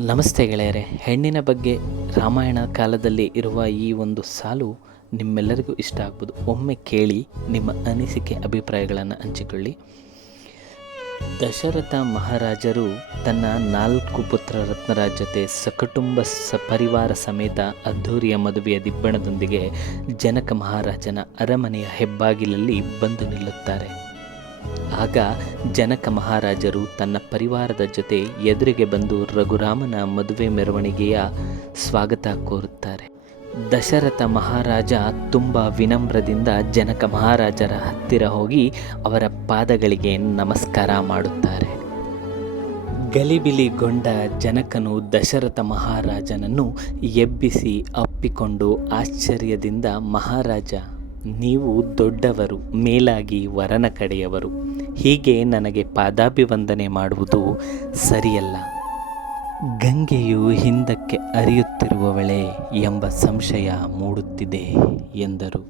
ನಮಸ್ತೆ ಗೆಳೆಯರೆ. ಹೆಣ್ಣಿನ ಬಗ್ಗೆ ರಾಮಾಯಣ ಕಾಲದಲ್ಲಿ ಇರುವ ಈ ಒಂದು ಸಾಲು ನಿಮ್ಮೆಲ್ಲರಿಗೂ ಇಷ್ಟ ಆಗ್ಬೋದು. ಒಮ್ಮೆ ಕೇಳಿ, ನಿಮ್ಮ ಅನಿಸಿಕೆ ಅಭಿಪ್ರಾಯಗಳನ್ನು ಹಂಚಿಕೊಳ್ಳಿ. ದಶರಥ ಮಹಾರಾಜರು ತನ್ನ 4 ಪುತ್ರ ರತ್ನರಾಜ ಜೊತೆ ಸಕುಟುಂಬ ಪರಿವಾರ ಸಮೇತ ಅದ್ಧೂರಿಯ ಮದುವೆಯ ದಿಬ್ಬಣದೊಂದಿಗೆ ಜನಕ ಮಹಾರಾಜನ ಅರಮನೆಯ ಹೆಬ್ಬಾಗಿಲಲ್ಲಿ ಬಂದು ನಿಲ್ಲುತ್ತಾರೆ. ಆಗ ಜನಕ ಮಹಾರಾಜರು ತನ್ನ ಪರಿವಾರದ ಜೊತೆ ಎದುರಿಗೆ ಬಂದು ರಘುರಾಮನ ಮದುವೆ ಮೆರವಣಿಗೆಯ ಸ್ವಾಗತ ಕೋರುತ್ತಾರೆ. ದಶರಥ ಮಹಾರಾಜ ತುಂಬ ವಿನಮ್ರದಿಂದ ಜನಕ ಮಹಾರಾಜರ ಹತ್ತಿರ ಹೋಗಿ ಅವರ ಪಾದಗಳಿಗೆ ನಮಸ್ಕಾರ ಮಾಡುತ್ತಾರೆ. ಗಲಿಬಿಲಿಗೊಂಡ ಜನಕನು ದಶರಥ ಮಹಾರಾಜನನ್ನು ಎಬ್ಬಿಸಿ ಅಪ್ಪಿಕೊಂಡು ಆಶ್ಚರ್ಯದಿಂದ, ಮಹಾರಾಜ, ನೀವು ದೊಡ್ಡವರು, ಮೇಲಾಗಿ ವರನ ಕಡೆಯವರು, ಹೀಗೆ ನನಗೆ ಪಾದಾಭಿವಂದನೆ ಮಾಡುವುದು ಸರಿಯಲ್ಲ. ಗಂಗೆಯು ಹಿಂದಕ್ಕೆ ಹರಿಯುತ್ತಿರುವವಳೆ ಎಂಬ ಸಂಶಯ ಮೂಡುತ್ತಿದೆ ಎಂದರು.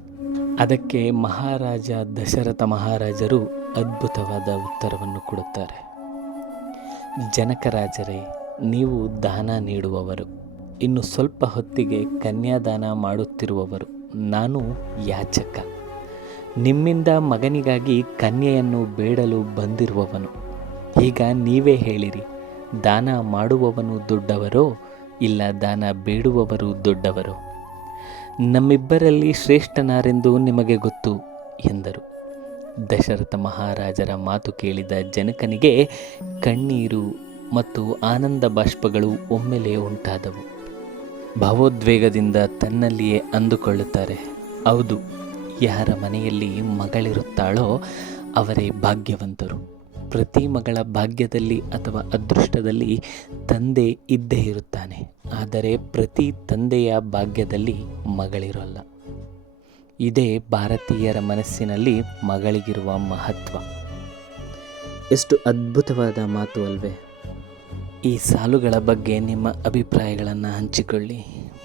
ಅದಕ್ಕೆ ಮಹಾರಾಜ ದಶರಥ ಮಹಾರಾಜರು ಅದ್ಭುತವಾದ ಉತ್ತರವನ್ನು ಕೊಡುತ್ತಾರೆ. ಜನಕರಾಜರೇ, ನೀವು ದಾನ ನೀಡುವವರು, ಇನ್ನು ಸ್ವಲ್ಪ ಹೊತ್ತಿಗೆ ಕನ್ಯಾದಾನ ಮಾಡುತ್ತಿರುವವರು. ನಾನು ಯಾಚಕ, ನಿಮ್ಮಿಂದ ಮಗನಿಗಾಗಿ ಕನ್ಯೆಯನ್ನು ಬೇಡಲು ಬಂದಿರುವವನು. ಈಗ ನೀವೇ ಹೇಳಿರಿ, ದಾನ ಮಾಡುವವನು ದೊಡ್ಡವರೋ ಇಲ್ಲ ದಾನ ಬೇಡುವವರು ದೊಡ್ಡವರೋ? ನಮ್ಮಿಬ್ಬರಲ್ಲಿ ಶ್ರೇಷ್ಠನಾರೆಂದು ನಿಮಗೆ ಗೊತ್ತು ಎಂದರು. ದಶರಥ ಮಹಾರಾಜರ ಮಾತು ಕೇಳಿದ ಜನಕನಿಗೆ ಕಣ್ಣೀರು ಮತ್ತು ಆನಂದ ಬಾಷ್ಪಗಳು ಒಮ್ಮೆಲೇ ಉಂಟಾದವು. ಭಾವೋದ್ವೇಗದಿಂದ ತನ್ನಲ್ಲಿಯೇ ಅಂದುಕೊಳ್ಳುತ್ತಾರೆ, ಹೌದು, ಯಾರ ಮನೆಯಲ್ಲಿ ಮಗಳಿರುತ್ತಾಳೋ ಅವರೇ ಭಾಗ್ಯವಂತರು. ಪ್ರತಿ ಮಗಳ ಭಾಗ್ಯದಲ್ಲಿ ಅಥವಾ ಅದೃಷ್ಟದಲ್ಲಿ ತಂದೆ ಇದ್ದೇ ಇರುತ್ತಾನೆ, ಆದರೆ ಪ್ರತಿ ತಂದೆಯ ಭಾಗ್ಯದಲ್ಲಿ ಮಗಳಿರೋಲ್ಲ. ಇದೇ ಭಾರತೀಯರ ಮನಸ್ಸಿನಲ್ಲಿ ಮಗಳಿಗಿರುವ ಮಹತ್ವ. ಎಷ್ಟು ಅದ್ಭುತವಾದ ಮಾತು ಅಲ್ವೇ? ಈ ಸಾಲುಗಳ ಬಗ್ಗೆ ನಿಮ್ಮ ಅಭಿಪ್ರಾಯಗಳನ್ನು ಹಂಚಿಕೊಳ್ಳಿ.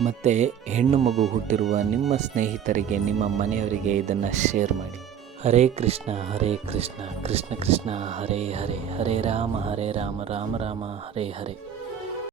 ಮತ್ತು ಹೆಣ್ಣು ಮಗು ಹುಟ್ಟಿರುವ ನಿಮ್ಮ ಸ್ನೇಹಿತರಿಗೆ, ನಿಮ್ಮ ಮನೆಯವರಿಗೆ ಇದನ್ನು ಶೇರ್ ಮಾಡಿ. ಹರೇ ಕೃಷ್ಣ ಹರೇ ಕೃಷ್ಣ, ಕೃಷ್ಣ ಕೃಷ್ಣ ಹರೇ ಹರೇ, ಹರೇ ರಾಮ ರಾಮ ರಾಮ ಹರೇ ಹರೇ.